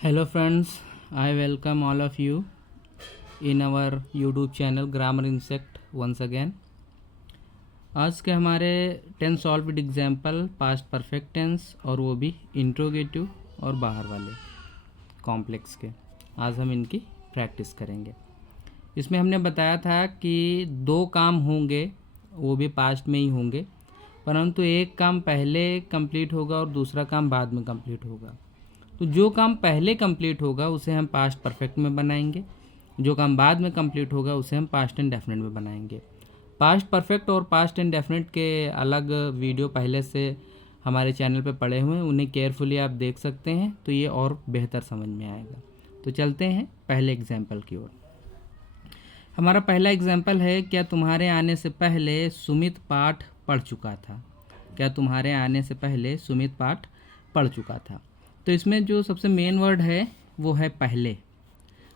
Hello friends, I welcome all of you in our YouTube channel Grammar Insect once again. आज के हमारे 10 solved example past perfect tense और वो भी interrogative और बाहर वाले कॉम्प्लेक्स के आज हम इनकी प्रैक्टिस करेंगे। इसमें हमने बताया था कि दो काम होंगे वो भी पास्ट में ही होंगे, परंतु एक काम पहले कंप्लीट होगा और दूसरा काम बाद में कंप्लीट होगा। तो जो काम पहले कंप्लीट होगा उसे हम पास्ट परफेक्ट में बनाएंगे, जो काम बाद में कंप्लीट होगा उसे हम पास्ट इंडेफिनिट में बनाएंगे। पास्ट परफेक्ट और पास्ट इंडेफिनिट के अलग वीडियो पहले से हमारे चैनल पे पड़े हुए हैं, उन्हें केयरफुली आप देख सकते हैं तो ये और बेहतर समझ में आएगा। तो चलते हैं पहले एग्जाम्पल की ओर। हमारा पहला एग्जाम्पल है, क्या तुम्हारे आने से पहले सुमित पाठ पढ़ चुका था। क्या तुम्हारे आने से पहले सुमित पाठ पढ़ चुका था। तो इसमें जो सबसे मेन वर्ड है वो है पहले,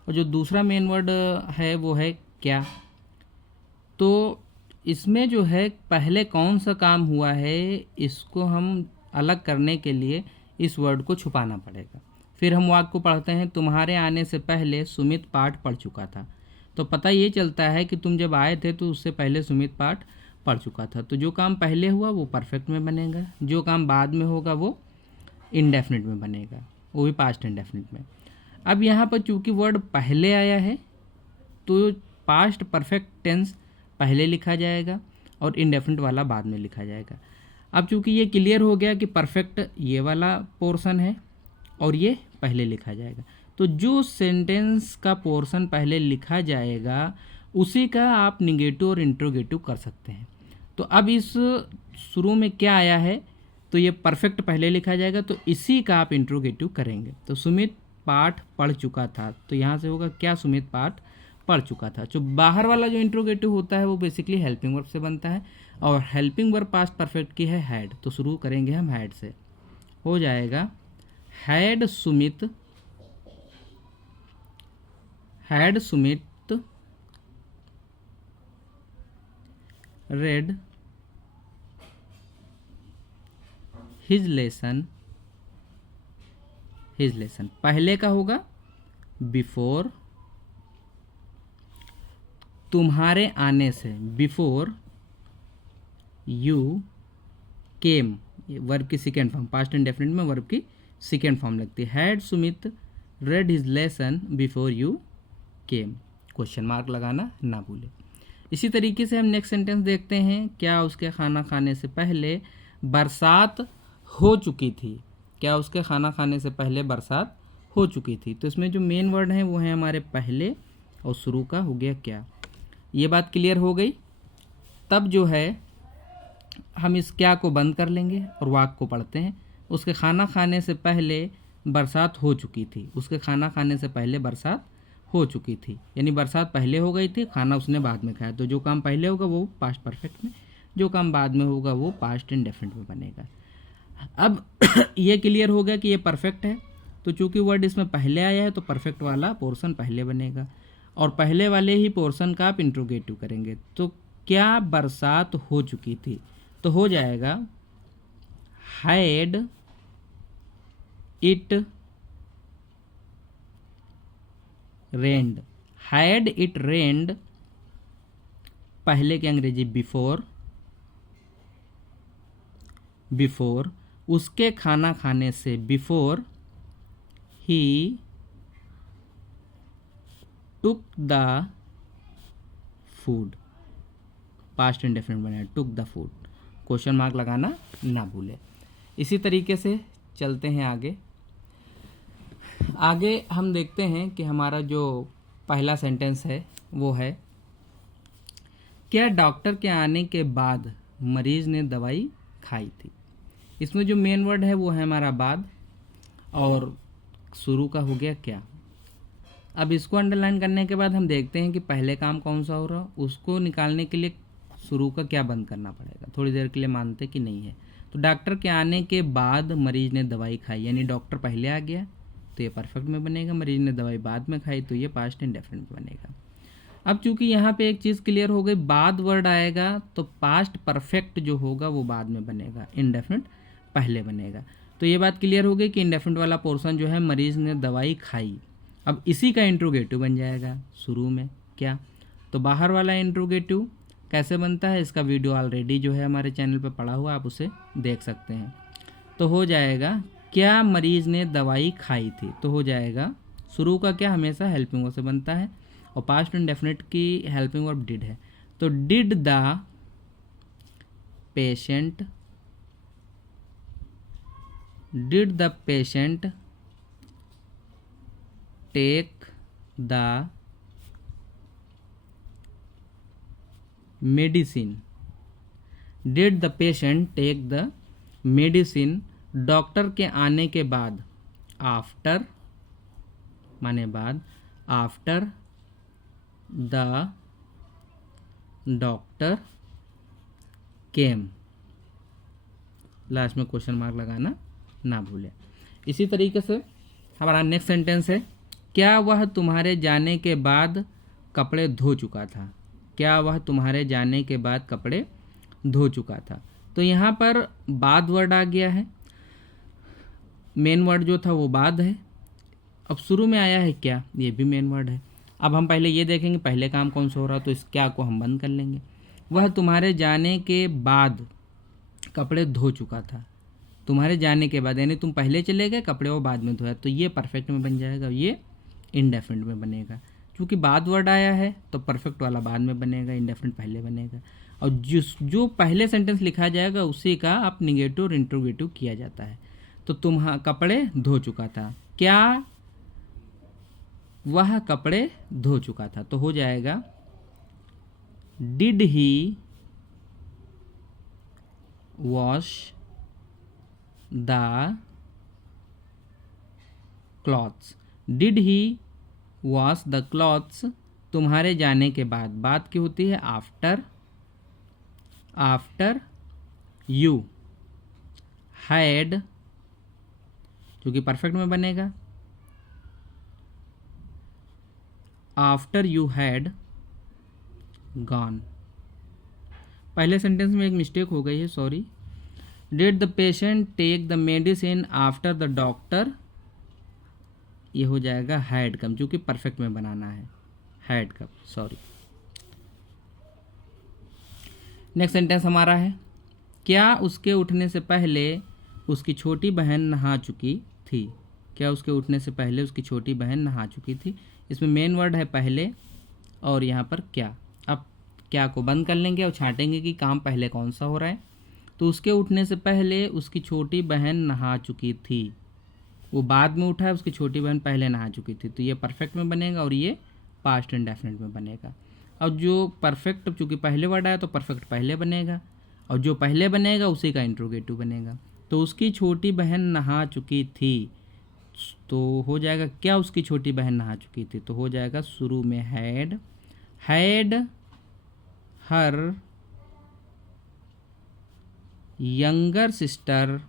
और जो दूसरा मेन वर्ड है वो है क्या। तो इसमें जो है पहले कौन सा काम हुआ है इसको हम अलग करने के लिए इस वर्ड को छुपाना पड़ेगा। फिर हम वाक्य को पढ़ते हैं, तुम्हारे आने से पहले सुमित पाठ पढ़ चुका था। तो पता ये चलता है कि तुम जब आए थे तो उससे पहले सुमित पाठ पढ़ चुका था। तो जो काम पहले हुआ वो परफेक्ट में बनेगा, जो काम बाद में होगा वो इंडेफिनिट में बनेगा, वो भी पास्ट इंडेफिनिट में। अब यहाँ पर चूंकि वर्ड पहले आया है तो पास्ट परफेक्ट टेंस पहले लिखा जाएगा और इंडेफिनिट वाला बाद में लिखा जाएगा। अब चूंकि ये क्लियर हो गया कि परफेक्ट ये वाला पोर्शन है और ये पहले लिखा जाएगा, तो जो सेंटेंस का पोर्शन पहले लिखा जाएगा उसी का आप निगेटिव और इंट्रोगेटिव कर सकते हैं। तो अब इस शुरू में क्या आया है, तो ये परफेक्ट पहले लिखा जाएगा, तो इसी का आप इंट्रोगेटिव करेंगे। तो सुमित पाठ पढ़ चुका था, तो यहाँ से होगा क्या सुमित पाठ पढ़ चुका था। जो बाहर वाला जो इंट्रोगेटिव होता है वो बेसिकली हेल्पिंग वर्ब से बनता है, और हेल्पिंग वर्ब पास्ट परफेक्ट की है हैड। तो शुरू करेंगे हम हैड से, हो जाएगा had Sumit read his lesson पहले का होगा बिफोर, तुम्हारे आने से बिफोर यू केम, वर्ब की सेकेंड फॉर्म, पास्ट इंडेफिनिट में वर्ब की सेकेंड फॉर्म लगती है। Had Sumit read his lesson before you came, question mark लगाना ना भूले। इसी तरीके से हम नेक्स्ट सेंटेंस देखते हैं, क्या उसके खाना खाने से पहले बरसात हो चुकी थी। क्या उसके खाना खाने से पहले बरसात हो चुकी थी। तो इसमें जो मेन वर्ड हैं वो है हमारे पहले और शुरू का हो गया क्या। ये बात क्लियर हो गई। तब जो है हम इस क्या को बंद कर लेंगे और वाक्य को पढ़ते हैं। उसके खाना खाने से पहले बरसात हो चुकी थी। उसके खाना खाने से पहले बरसात हो चुकी थी, यानी बरसात पहले हो गई थी, खाना उसने बाद में खाया। तो जो काम पहले होगा वो पास्ट परफेक्ट में, जो काम बाद में होगा वो पास्ट इंडेफिनिट में बनेगा। अब ये क्लियर हो गया कि ये परफेक्ट है, तो चूंकि वर्ड इसमें पहले आया है तो परफेक्ट वाला पोर्शन पहले बनेगा, और पहले वाले ही पोर्शन का आप इंट्रोगेटिव करेंगे। तो क्या बरसात हो चुकी थी, तो हो जाएगा had it rained. Had it rained पहले की अंग्रेजी बिफोर, उसके खाना खाने से बिफोर ही took the food, past indefinite बने took the food, question mark लगाना ना भूले। इसी तरीके से चलते हैं आगे हम देखते हैं कि हमारा जो पहला सेंटेंस है वो है, क्या डॉक्टर के आने के बाद मरीज ने दवाई खाई थी। इसमें जो मेन वर्ड है वो है हमारा बाद, और शुरू का हो गया क्या। अब इसको अंडरलाइन करने के बाद हम देखते हैं कि पहले काम कौन सा हो रहा, उसको निकालने के लिए शुरू का क्या बंद करना पड़ेगा। थोड़ी देर के लिए मानते कि नहीं है, तो डॉक्टर के आने के बाद मरीज ने दवाई खाई, यानी डॉक्टर पहले आ गया तो ये परफेक्ट में बनेगा, मरीज ने दवाई बाद में खाई तो ये पास्ट इंडेफिनिट में बनेगा। अब चूंकि यहाँ पे एक चीज़ क्लियर हो गई, बाद वर्ड आएगा तो पास्ट परफेक्ट जो होगा वो बाद में बनेगा, इंडेफिनिट पहले बनेगा। तो ये बात क्लियर हो गई कि इंडेफिनिट वाला पोर्शन जो है मरीज ने दवाई खाई। अब इसी का इंट्रोगेटिव बन जाएगा शुरू में क्या, तो बाहर वाला इंट्रोगेटिव कैसे बनता है इसका वीडियो ऑलरेडी जो है हमारे चैनल पे पड़ा हुआ, आप उसे देख सकते हैं। तो हो जाएगा क्या मरीज ने दवाई खाई थी, तो हो जाएगा शुरू का क्या हमेशा हेल्पिंग वर्ब से बनता है और पास्ट इंडेफिनिट की हेल्पिंग वर्ब डिड है। तो did the patient take the medicine, did the patient take the medicine doctor के आने के बाद, आफ्टर माने बाद, after the doctor came, last में क्वेश्चन मार्क लगाना ना भूलें। इसी तरीके से हमारा नेक्स्ट सेंटेंस है, क्या वह तुम्हारे जाने के बाद कपड़े धो चुका था, क्या वह तुम्हारे जाने के बाद कपड़े धो चुका था। तो यहाँ पर बाद वर्ड आ गया है, मेन वर्ड जो था वो बाद है, अब शुरू में आया है क्या, ये भी मेन वर्ड है। अब हम पहले ये देखेंगे पहले काम कौन सा हो रहा है, तो इस क्या को हम बंद कर लेंगे। वह तुम्हारे जाने के बाद कपड़े धो चुका था, तुम्हारे जाने के बाद यानी तुम पहले चले गए, कपड़े वो बाद में धोया, तो ये परफेक्ट में बन जाएगा, ये इंडेफिनिट में बनेगा। क्योंकि बाद वर्ड आया है तो परफेक्ट वाला बाद में बनेगा, इंडेफिनिट पहले बनेगा। और जो पहले सेंटेंस लिखा जाएगा उसी का आप निगेटिव और इंट्रोगेटिव किया जाता है। तो तुम कपड़े धो चुका था, क्या वह कपड़े धो चुका था, तो हो जाएगा did he wash the clothes, did he wash the clothes तुम्हारे जाने के बाद, बात की होती है आफ्टर, आफ्टर यू हैड, जो कि परफेक्ट में बनेगा, आफ्टर यू हैड गॉन। पहले सेंटेंस में एक मिस्टेक हो गई है, sorry. Did the patient take the medicine after the doctor, ये हो जाएगा हैड कम, जो कि परफेक्ट में बनाना है, had come, sorry. Next sentence हमारा है, क्या उसके उठने से पहले उसकी छोटी बहन नहा चुकी थी, क्या उसके उठने से पहले उसकी छोटी बहन नहा चुकी थी। इसमें मेन वर्ड है पहले और यहाँ पर क्या। अब क्या को बंद कर लेंगे और छांटेंगे कि काम पहले कौन सा हो रहा है। तो उसके उठने से पहले उसकी छोटी बहन नहा चुकी थी, वो बाद में उठा है, उसकी छोटी बहन पहले नहा चुकी थी, तो ये परफेक्ट में बनेगा और ये पास्ट इंडेफिनिट में बनेगा। और जो परफेक्ट चूँकि पहले वर्ड आया तो परफेक्ट पहले बनेगा और जो पहले बनेगा उसी का इंट्रोगेटिव बनेगा। तो उसकी छोटी बहन नहा चुकी थी, तो हो जाएगा क्या उसकी छोटी बहन नहा चुकी थी, तो हो जाएगा शुरू में had her younger sister,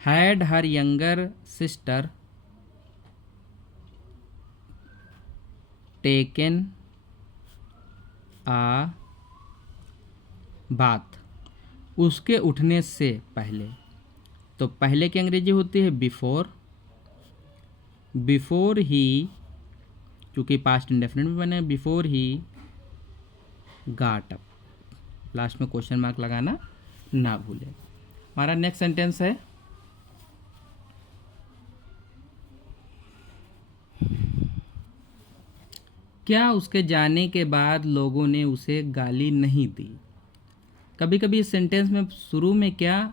had her younger sister taken a bath, उसके उठने से पहले। तो पहले की अंग्रेजी होती है बिफोर, बिफोर ही, क्योंकि पास्ट इंडेफिनिट में बने, बिफोर ही गाट अप, लास्ट में क्वेश्चन मार्क लगाना ना भूलें। हमारा नेक्स्ट सेंटेंस है, क्या उसके जाने के बाद लोगों ने उसे गाली नहीं दी। कभी कभी इस सेंटेंस में शुरू में क्या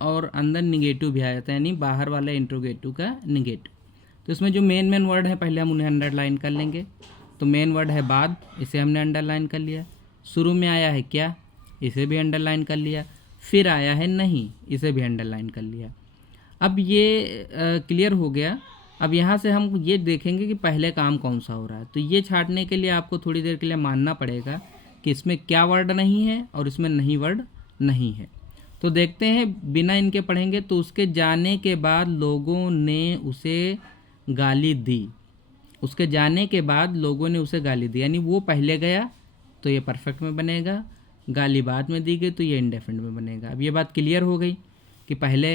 और अंदर निगेटिव भी आ जाता है, यानी बाहर वाला इंट्रोगेटिव का निगेटिव। तो इसमें जो मेन वर्ड है पहले हम उन्हें अंडरलाइन कर लेंगे। तो मेन वर्ड है बाद, इसे हमने अंडरलाइन कर लिया। शुरू में आया है क्या, इसे भी अंडरलाइन कर लिया। फिर आया है नहीं, इसे भी अंडरलाइन कर लिया। अब ये क्लियर हो गया। अब यहाँ से हम ये देखेंगे कि पहले काम कौन सा हो रहा है। तो ये छांटने के लिए आपको थोड़ी देर के लिए मानना पड़ेगा कि इसमें क्या वर्ड नहीं है और इसमें नहीं वर्ड नहीं है। तो देखते हैं, बिना इनके पढ़ेंगे। तो उसके जाने के बाद लोगों ने उसे गाली दी, उसके जाने के बाद लोगों ने उसे गाली दी, यानी वो पहले गया, तो ये परफेक्ट में बनेगा। गाली बाद में दी गई तो ये इंडेफिनिट में बनेगा। अब ये बात क्लियर हो गई कि पहले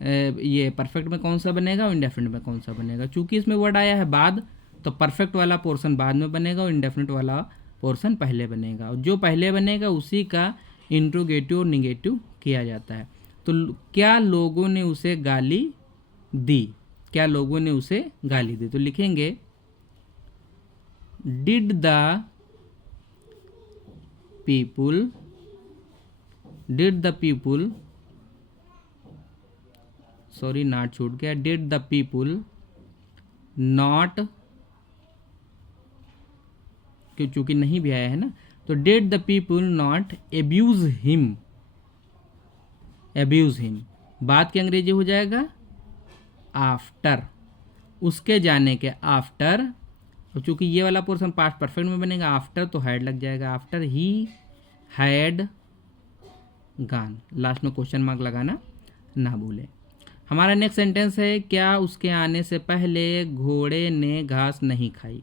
ये परफेक्ट में कौन सा बनेगा और इंडेफिनिट में कौन सा बनेगा। चूंकि इसमें वर्ड आया है बाद, तो परफेक्ट वाला पोर्शन बाद में बनेगा और इंडेफिनिट वाला पोर्शन पहले बनेगा, और जो पहले बनेगा उसी का इंट्रोगेटिव और निगेटिव किया जाता है। तो क्या लोगों ने उसे गाली दी, क्या लोगों ने उसे गाली दी, तो लिखेंगे did the people, did the people, sorry not छूट गया, डिड द पीपुल नॉट, क्यों चूंकि नहीं भी आया है ना, तो did the people not abuse him, abuse him बात की अंग्रेजी हो जाएगा आफ्टर, उसके जाने के आफ्टर, और चूंकि ये वाला पोर्शन पास्ट परफेक्ट में बनेगा आफ्टर तो हैड लग जाएगा, आफ्टर ही हैड गान, लास्ट में क्वेश्चन मार्क लगाना ना भूलें। हमारा नेक्स्ट सेंटेंस है क्या उसके आने से पहले घोड़े ने घास नहीं खाई।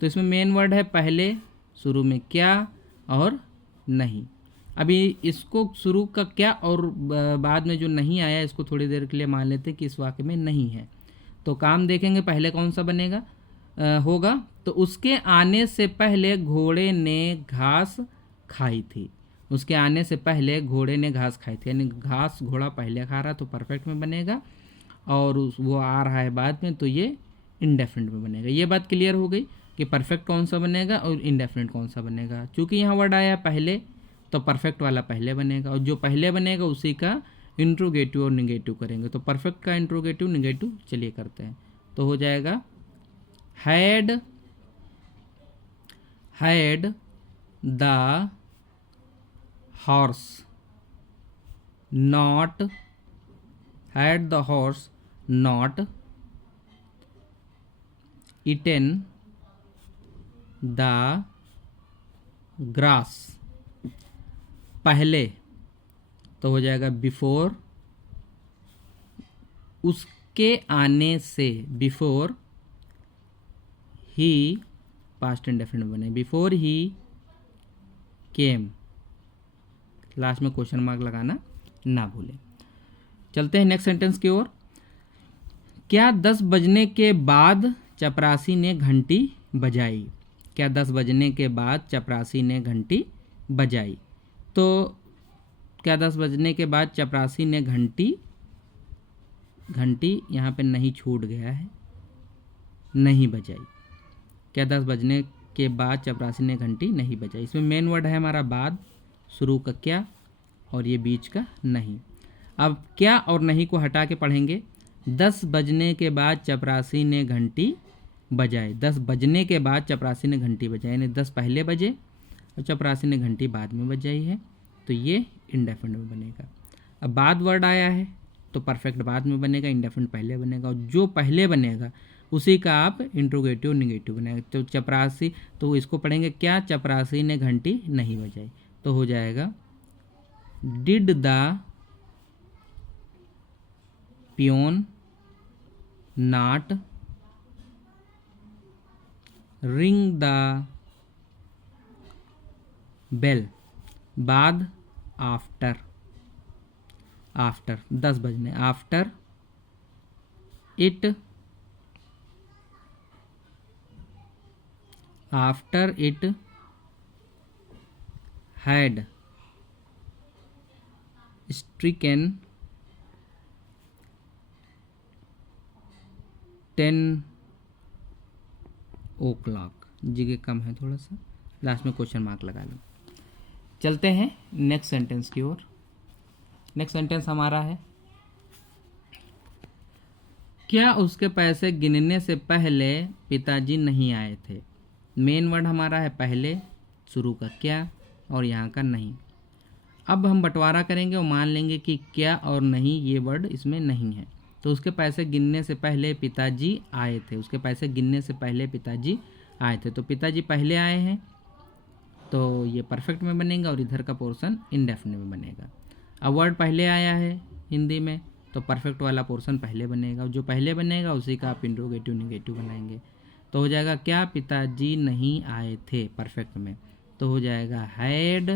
तो इसमें मेन वर्ड है पहले, शुरू में क्या और नहीं। अभी इसको शुरू का क्या और बाद में जो नहीं आया इसको थोड़ी देर के लिए मान लेते कि इस वाक्य में नहीं है। तो काम देखेंगे पहले कौन सा बनेगा होगा, तो उसके आने से पहले घोड़े ने घास खाई थी, उसके आने से पहले घोड़े ने घास खाई थी, यानी घास घोड़ा पहले खा रहा तो परफेक्ट में बनेगा, और वो आ रहा है बाद में तो ये इंडेफिनिट में बनेगा। ये बात क्लियर हो गई कि परफेक्ट कौन सा बनेगा और इंडेफिनिट कौन सा बनेगा। चूंकि यहाँ वर्ड आया पहले तो परफेक्ट वाला पहले बनेगा, और जो पहले बनेगा उसी का इंट्रोगेटिव और निगेटिव करेंगे। तो परफेक्ट का इंट्रोगेटिव निगेटिव चलिए करते हैं, तो हो जाएगा had, had the horse not, had the horse not eaten the grass, पहले तो हो जाएगा बिफोर, उसके आने से बिफोर ही पास्ट इंडेफिनिट बने, बिफोर ही केम, लास्ट में क्वेश्चन मार्क लगाना ना भूलें। चलते हैं नेक्स्ट सेंटेंस की ओर। क्या 10 बजने के बाद चपरासी ने घंटी बजाई, क्या 10 बजने के बाद चपरासी ने घंटी बजाई। तो क्या 10 बजने के बाद चपरासी ने घंटी, घंटी यहाँ पे नहीं छूट गया है, नहीं बजाई। क्या 10 बजने के बाद चपरासी ने घंटी नहीं बजाई, इसमें मेन वर्ड है हमारा बाद, शुरू का क्या और ये बीच का नहीं। अब क्या और नहीं को हटा के पढ़ेंगे। 10 बजने के बाद चपरासी ने घंटी बजाए, 10 बजने के बाद चपरासी ने घंटी बजाई, यानी 10 पहले बजे और चपरासी ने घंटी बाद में बजाई है, तो ये इंडेफिनिट में बनेगा। अब बाद वर्ड आया है तो परफेक्ट बाद में बनेगा, इंडेफिनिट पहले बनेगा, और जो पहले बनेगा उसी का आप इंट्रोगेटिव निगेटिव बनाएंगे। तो चपरासी, तो इसको पढ़ेंगे क्या चपरासी ने घंटी नहीं बजाई, तो हो जाएगा did the peon not ring the bell, बाद आफ्टर, आफ्टर 10 बजने, after it, after it had stricken 10 o'clock, जगह कम है थोड़ा सा, लास्ट में क्वेश्चन मार्क लगा लो। चलते हैं नेक्स्ट सेंटेंस की ओर। नेक्स्ट सेंटेंस हमारा है क्या उसके पैसे गिनने से पहले पिताजी नहीं आए थे। मेन वर्ड हमारा है पहले, शुरू का क्या और यहाँ का नहीं। अब हम बंटवारा करेंगे और मान लेंगे कि क्या और नहीं ये वर्ड इसमें नहीं है। तो उसके पैसे गिनने से पहले पिताजी आए थे, उसके पैसे गिनने से पहले पिताजी आए थे, तो पिताजी पहले आए हैं तो ये परफेक्ट में बनेगा और इधर का पोर्शन इंडेफिनिट में बनेगा। अब वर्ड पहले आया है हिंदी में तो परफेक्ट वाला पोर्शन पहले बनेगा, जो पहले बनेगा उसी का आप इंट्रोगेटिव निगेटिव बनाएंगे। तो हो जाएगा क्या पिताजी नहीं आए थे परफेक्ट में, तो हो जाएगा had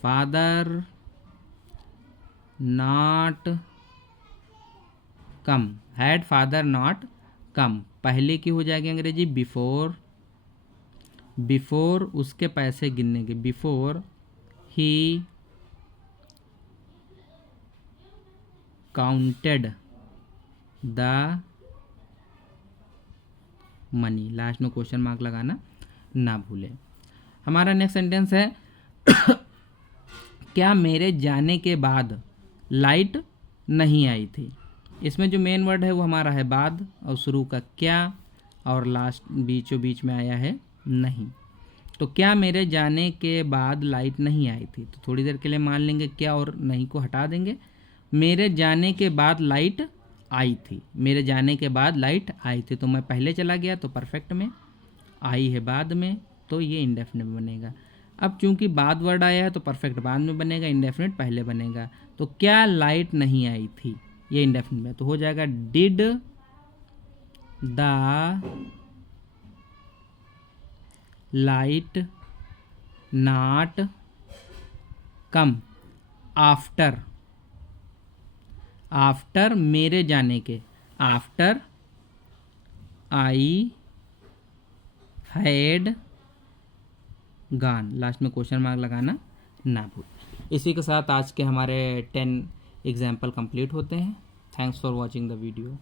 father not come, had father not come, पहले की हो जाएगी अंग्रेजी बिफोर, बिफोर उसके पैसे गिनने के, before he counted the money, last में क्वेश्चन मार्क लगाना ना भूलें। हमारा नेक्स्ट सेंटेंस है क्या मेरे जाने के बाद लाइट नहीं आई थी। इसमें जो मेन वर्ड है वो हमारा है बाद, और शुरू का क्या, और लास्ट बीचों बीच में आया है नहीं। तो क्या मेरे जाने के बाद लाइट नहीं आई थी, तो थोड़ी देर के लिए मान लेंगे क्या और नहीं को हटा देंगे। मेरे जाने के बाद लाइट आई थी, मेरे जाने के बाद लाइट आई थी, तो मैं पहले चला गया तो परफेक्ट में, आई है बाद में, तो ये इंडेफिनिट में बनेगा। अब चूंकि बाद वर्ड आया है तो परफेक्ट बाद में बनेगा, इंडेफिनिट पहले बनेगा। तो क्या लाइट नहीं आई थी, ये इंडेफिनिट में, तो हो जाएगा did the light not come after, after मेरे जाने के, after I had gone, last में क्वेश्चन मार्क लगाना ना भूल। इसी के साथ आज के हमारे 10 एग्जाम्पल कंप्लीट होते हैं। Thanks for watching the video.